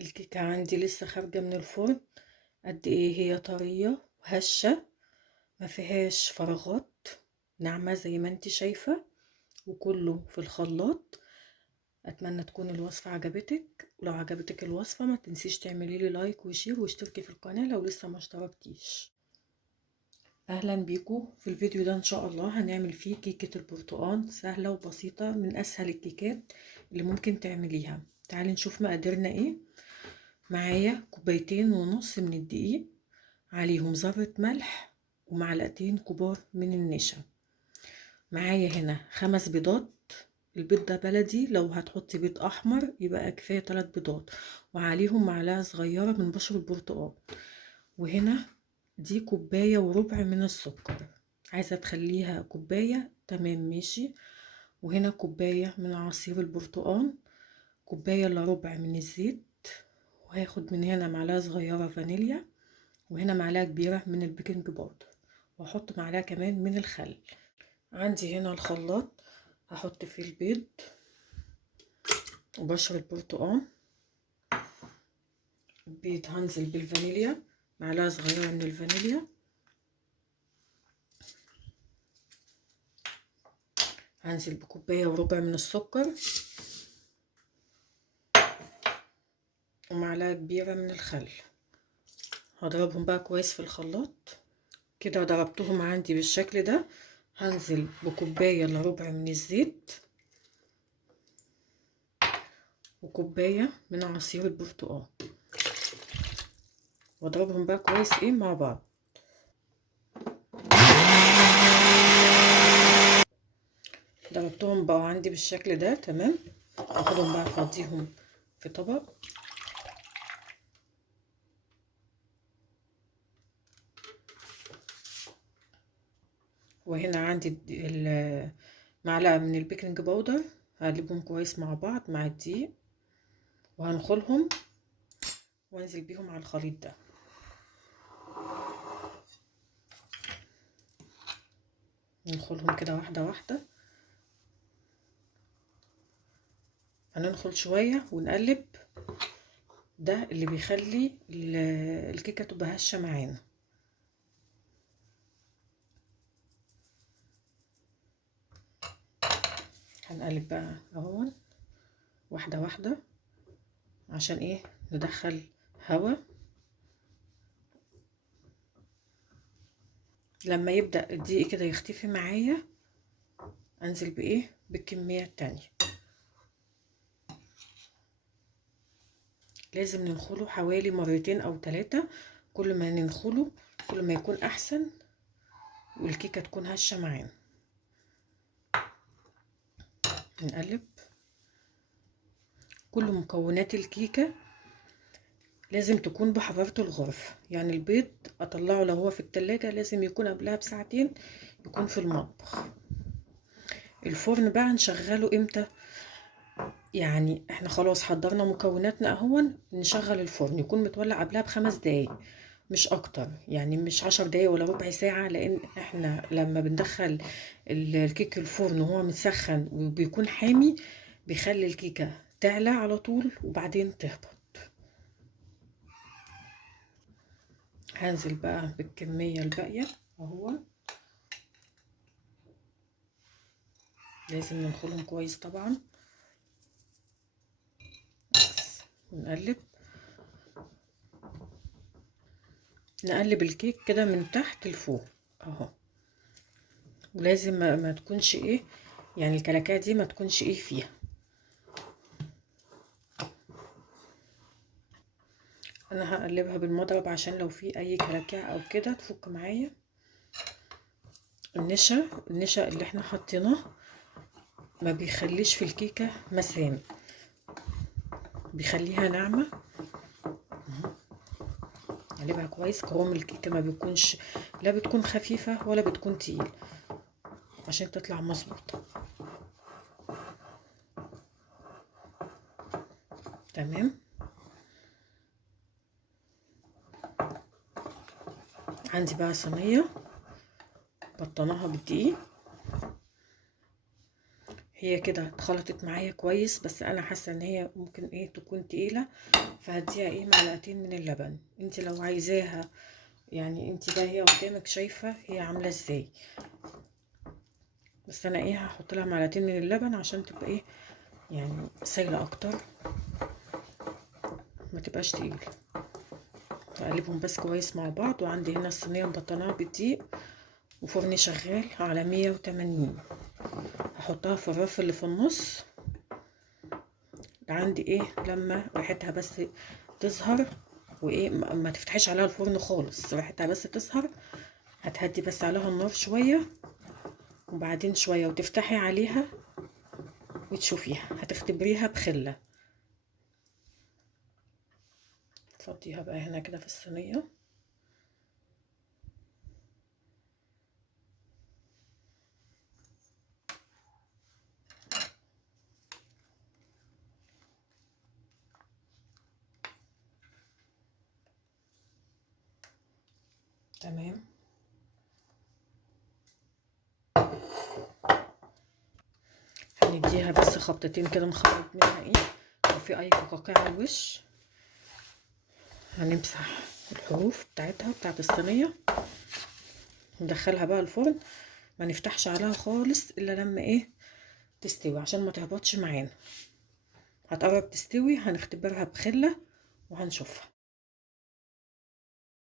الكيكة عندي لسه خارجة من الفرن. قد ايه هي طرية وهشة، ما فيهاش فراغات، ناعمة زي ما انت شايفة، وكله في الخلاط. اتمنى تكون الوصفة عجبتك، ولو عجبتك الوصفة ما تنسيش تعملي لي لايك وشير واشتركي في القناة لو لسه ما اشتركتيش. اهلا بيكم في الفيديو ده. ان شاء الله هنعمل فيه كيكة البرتقال، سهلة وبسيطة، من اسهل الكيكات اللي ممكن تعمليها. تعالي نشوف مقاديرنا ايه. معايا 2.5 كوب من الدقيق، عليهم ذرة ملح ومعلقتين كبار من النشا. معايا هنا 5 بيضات، البيض ده بلدي، لو هتحطي بيض احمر يبقى كفايه 3 بيضات، وعليهم معلقه صغيره من بشر البرتقال. وهنا دي 1.25 كوب من السكر، عايزه تخليها كوبايه تمام ماشي. وهنا كوبايه من عصير البرتقال، 1.25 كوب من الزيت، وهاخد من هنا معلقه صغيره فانيليا، وهنا معلقه كبيره من البيكنج باودر، واحط معلقه كمان من الخل. عندي هنا الخلاط، هحط فيه البيض وبشر البرتقال. البيض هنزل بالفانيليا، معلقه صغيره من الفانيليا، هنزل ب1.25 كوب من السكر، ومعلقه كبيره من الخل. هضربهم بقى كويس في الخلاط. كده ضربتهم عندي بالشكل ده. هنزل ب1.25 كوب من الزيت، وكوبايه من عصير البرتقال، واضربهم بقى كويس مع بعض. ضربتهم بقوا عندي بالشكل ده تمام. هاخدهم بقى افضيهم في طبق. وهنا عندي معلقه من البيكنج باودر، هقلبهم كويس مع بعض مع الدقيق، وهنخلهم وانزل بيهم على الخليط ده. ننخلهم كده واحده واحده، هننخل شويه ونقلب. ده اللي بيخلي الكيكه تبقى هشه معانا. هنقلب بقى اهو واحده واحده، عشان ندخل هوا. لما يبدأ الدقيق كده يختفي معايا، انزل بالكمية التانية. لازم ننخله حوالي مرتين او 3، كل ما ننخله كل ما يكون احسن، والكيكة تكون هشة معانا. نقلب. كل مكونات الكيكة لازم تكون بحرارة الغرفة، يعني البيض اطلعه لو هو في التلاجة لازم يكون قبلها بساعتين يكون في المطبخ. الفرن بقى نشغله امتى؟ يعني احنا خلاص حضرنا مكوناتنا اهون، نشغل الفرن يكون متولع قبلها ب5 دقايق، مش اكتر، يعني مش 10 دقايق ولا ربع ساعة، لان احنا لما بندخل الكيك الفرن وهو متسخن وبيكون حامي بيخلي الكيكة تعلى على طول وبعدين تهبط. هنزل بقى بالكمية الباقية اهو. لازم ننخلهم كويس طبعا، ونقلب. نقلب الكيك كده من تحت لفوق اهو، ولازم ما تكونش يعني الكلاكات دي ما تكونش فيها. انا هقلبها بالمضرب عشان لو في اي كلاكيع او كده تفك معايا. النشا اللي احنا حطيناه ما بيخليش في الكيكة مسام، بيخليها ناعمة. قلبها كويس. قوام الكيكة ما بيكونش، لا بتكون خفيفة ولا بتكون تقيل، عشان تطلع مظبوطة تمام. عندي بقى صينية بطناها بالدقيق. هي كده اتخلطت معايا كويس، بس انا حاسه ان هي ممكن ايه تكون تقيله، فهديها ايه معلقتين من اللبن. انت لو عايزاها يعني، انت بقى هي قدامك شايفه هي عامله ازاي، بس انا ايه هحط لها معلقتين من اللبن عشان تبقى ايه يعني سايله اكتر، ما تبقاش تقيله. اقلبهم بس كويس مع بعض. وعندي هنا الصينيه مبطناها بالدقيق وفرني شغال على 180. هحطها في الرف اللي في النص عندي ايه لما ريحتها بس تظهر، وايه ما تفتحيش عليها الفرن خالص، ريحتها بس تظهر. هتهدي بس عليها النار شويه، وبعدين شويه وتفتحي عليها وتشوفيها، هتختبريها بخله. فضيها بقى هنا كده في الصينيه. تمام. هنديها بس خبطتين كده نخرج منها ايه لو في اي فقاقيع على الوش. هنمسح الحروف بتاعتها بتاعت الصينيه، ندخلها بقى الفرن. ما نفتحش عليها خالص الا لما ايه تستوي عشان ما تهبطش معانا. هتقرب تستوي هنختبرها بخله وهنشوفها.